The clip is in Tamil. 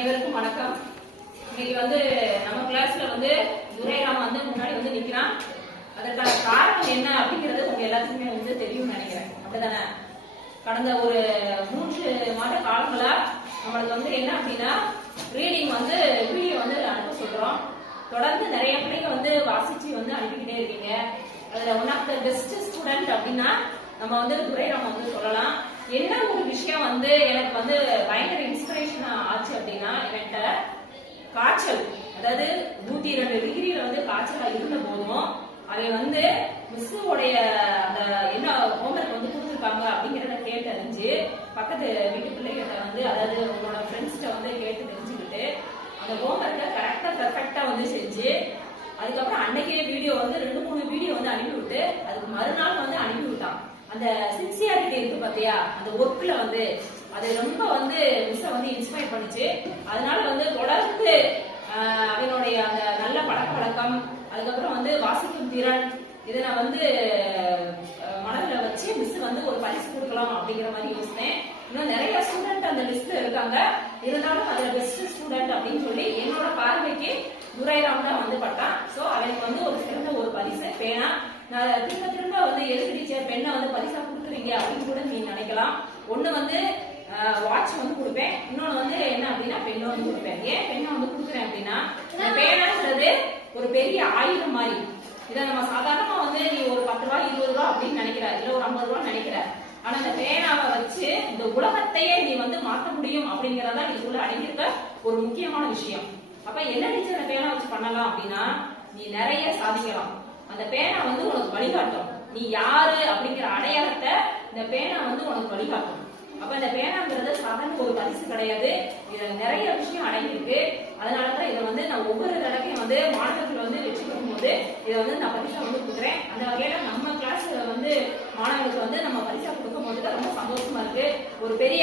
அனைவருக்கும் வணக்கம். இன்னைக்கு நம்ம கிளாஸ்ல துரைராம் முன்னாடி நிக்கிறான். அதற்கான காரணம் என்ன அப்படிங்கிறது உங்க எல்லாத்துக்குமே தெரியும்னு நினைக்கிறேன். அப்படிதானே? கடந்த ஒரு 3 மாத காலங்களா நம்மளுக்கு என்ன அப்படின்னா ரீடிங் வீடியோ அனுப்ப சொல்றோம். தொடர்ந்து நிறைய பிள்ளைங்க வாசிச்சு அனுப்பிக்கிட்டே இருக்கீங்க. அதுல one of the best student அப்படின்னா நம்ம துரைராம் சொல்லலாம். என்ன ஒரு விஷயம் எனக்கு பயங்கர இன்ஸ்பிரேஷன் ஆச்சு அப்படின்னா, என்கிட்ட காய்ச்சல், அதாவது 102 டிகிரியில காய்ச்சலா இருந்த போதும் அதை மிஸ் உடைய அந்த என்ன ஹோம்ஒர்க் கொடுத்துருக்காங்க அப்படிங்கறத கேட்டு அறிஞ்சு பக்கத்து வீட்டு பிள்ளைகிட்ட அதாவது உங்களோட ஃப்ரெண்ட்ஸ்கிட்ட கேட்டு தெரிஞ்சுக்கிட்டு அந்த ஹோம்ஒர்க்கை கரெக்டா பெர்ஃபெக்டா செஞ்சு அதுக்கப்புறம் அன்னைக்கே வீடியோ 2-3 வீடியோ அனுப்பி விட்டு அதுக்கு மறுநாள் அனுப்பி விட்டான். அந்த சின்சியாரிட்டி இருக்கு பாத்தியா, அந்த ஒர்க்ல அது ரொம்ப மிஸ் இன்ஸ்பயர் பண்ணுச்சு. அதனால தொடர்ந்து அவனுடைய அந்த நல்ல பழக்க வழக்கம், அதுக்கப்புறம் வாசிக்கும் திறன், இதை நான் மனதில் வச்சு மிஸ் ஒரு பரிசு கொடுக்கலாம் அப்படிங்கிற மாதிரி யோசித்தேன். இன்னும் நிறைய ஸ்டூடெண்ட் அந்த லிஸ்ட்ல இருக்காங்க. இருந்தாலும் அதுல பெஸ்ட் ஸ்டூடெண்ட் அப்படின்னு சொல்லி என்னோட பார்வைக்கு துரைராம் தான் பட்டான். சோ அவனுக்கு ஒரு சிறந்த ஒரு பரிசு பேனா. நான் திரும்ப எதுக்கு டீச்சர் பெண்ணை பரிசா கொடுக்குறீங்க அப்படின்னு கூட நீங்க நினைக்கலாம். ஒண்ணு வாட்ச் கொடுப்பேன், இன்னொன்னு என்ன அப்படின்னா பெண்ணை கொடுப்பேன். ஏன் பெண்ணை கொடுக்குறேன் அப்படின்னா, இந்த பேனாங்கிறது ஒரு பெரிய ஆயுதம் மாதிரி. இதை நம்ம சாதாரணமா நீ ஒரு 10 ரூபாய் 20 ரூபாய் அப்படின்னு நினைக்கிற, இல்ல ஒரு 50 ரூபாய் நினைக்கிற. ஆனா இந்த பேனாவை வச்சு இந்த உலகத்தையே நீ மாற்ற முடியும் அப்படிங்கறதா இதுக்குள்ள அடங்கியிருக்க ஒரு முக்கியமான விஷயம். அப்ப என்ன டீச்சர் பேனா வச்சு பண்ணலாம் அப்படின்னா, நீ நிறைய சாதிக்கலாம். அந்த பேனா உனக்கு வழிகாட்டும். நீ யாரு அப்படிங்கிற அடையாளத்தை இந்த பேனா உனக்கு வழிகாட்டும். அப்ப இந்த பேனாங்கிறது சாதாரண ஒரு பரிசு கிடையாது. இதுல நிறைய விஷயம் அடங்கியிருக்கு. அதனாலதான் இதை நான் ஒவ்வொரு தடவையும் மாணவர்கள் வெற்றி பெறும் போது இதை நான் பரிசா கொடுக்குறேன். அந்த வகையில நம்ம கிளாஸ் மாணவர்களுக்கு நம்ம பரிசா கொடுக்கும் போது ரொம்ப சந்தோஷமா இருக்கு. ஒரு பெரிய